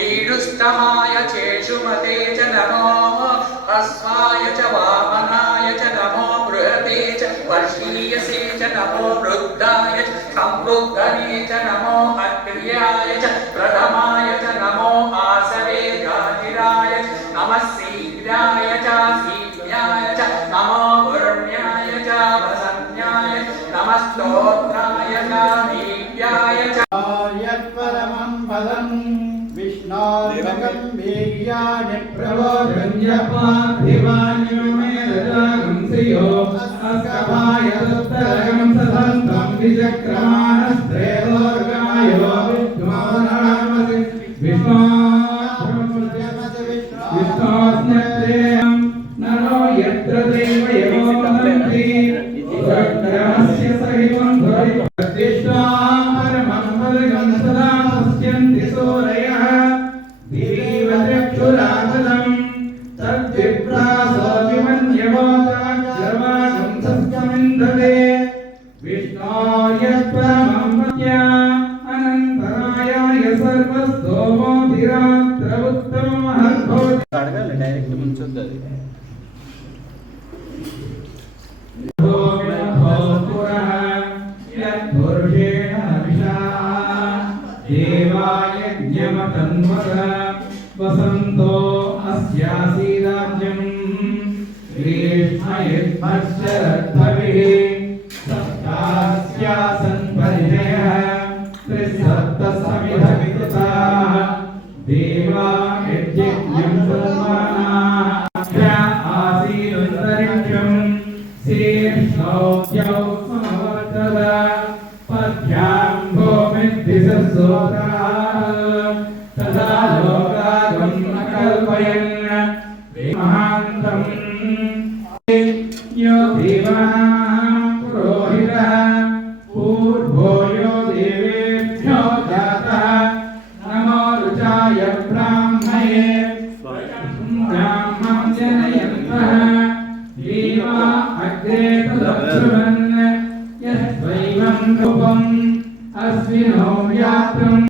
पीडुस्तमाय चेषुमते च नमो अस्वाय च वामनाय च नमो बृहते च वर्षीयसे च नमो वृद्धाय च संवृद्धने च नमो अग्र्याय च प्रथमाय च नमो आसवे गाधिराय नमः शीघ्राय च शीघ्राय च नमो वर्ण्याय च वसन्याय नमस्तोत्राय च ्रमाणस्त्रे वसन्तो अस्यासीराज्यम् ग्रीष्मयुग्मश्चरद्धभिः అగ్రే ప్రదక్షువన్ యత్వైవం రూపం అస్మినో వ్యాప్తం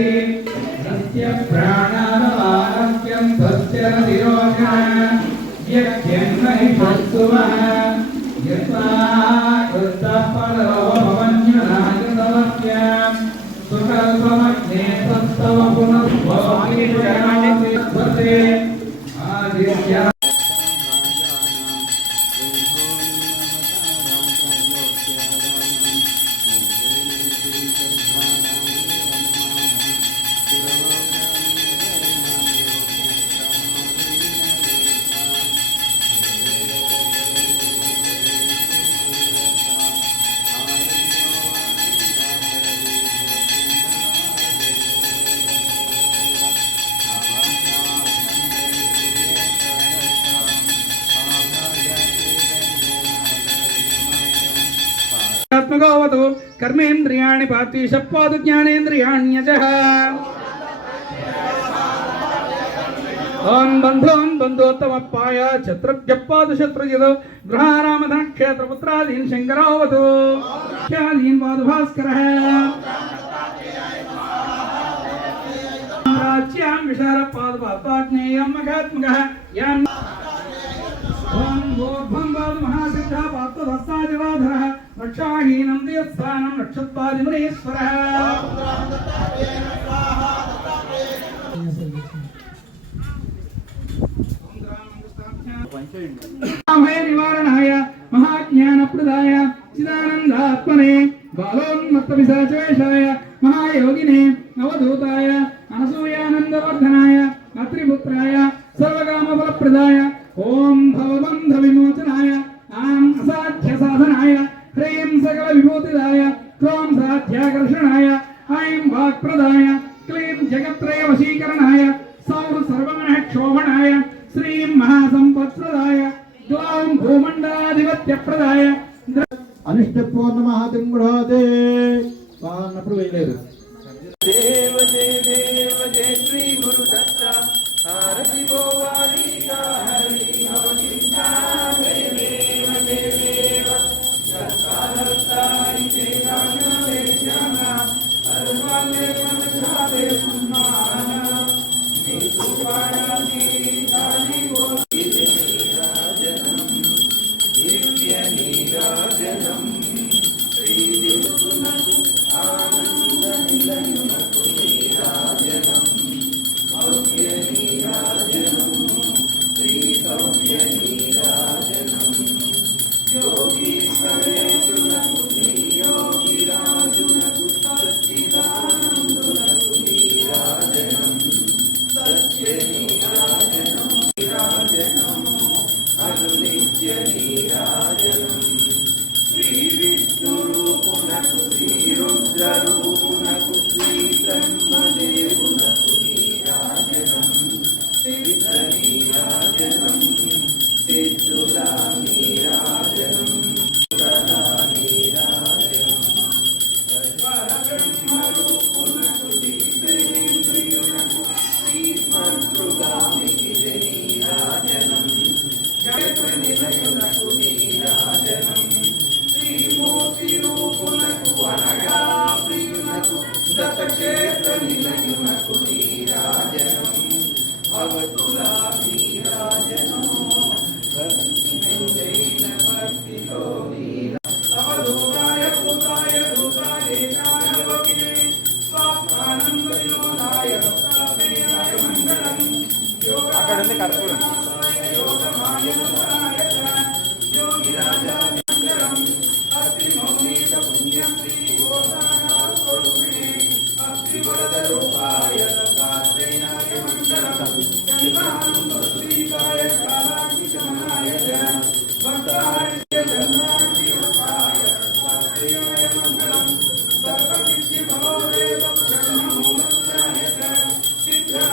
प्रत्यस्य प्राणानवानस्यं तस्य तिरोचन यज्ञन्महिषत्सुमः यथा कृतः परमन्युनागतमस्य सुकल्पमग्ने तत्तव पुनः आत्मकोवतो कर्मेन्द्रियाणि पार्थीशपादज्ञानेन्द्रियाण्यज ओं बंधुं बंधुत्तमप्पाय छत्रभ्यपादशत्रुजितो गृहारामधनक्षेत्रपुत्रादीन् शङ्करावतु। ख्यालीन् पादुभास्करः राज्यां विशारपादपादाज्ञेयं मघात्मकः। यां ॐ भोग्भं पादमहासिद्धा पादहस्तादिवाधरः వృక్షాహీనం దేవస్థానం వృక్షత్వాదిమునేశ్వర భయ నివారణాయ మహాజ్ఞాన ప్రదాయ చిదానందాత్మనే బాలోన్మత్త విశాచేషాయ ध्यानाय ह्रीं सकल विभूतिदाय त्वां साध्याकर्षणाय ऐं वाक्प्रदाय क्लीं जगत्रय वशीकरणाय सौः सर्वमनः क्षोभणाय श्रीं महासम्पत्प्रदाय द्वां भूमण्डाधिपत्यप्रदाय అనిష్టపూర్ణమహాతింగుణోదే అన్నప్పుడు వేయలేరు దేవ జయ దేవ జయ శ్రీ గురు దత్త హారతి గోవాలి ouvi, farei. 감사합니다.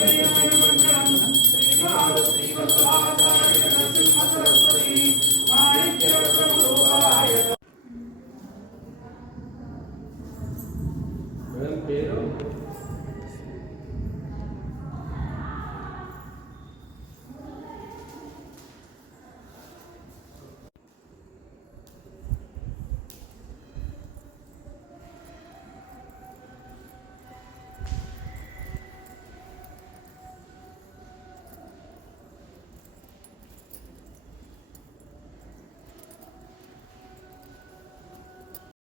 Thank you.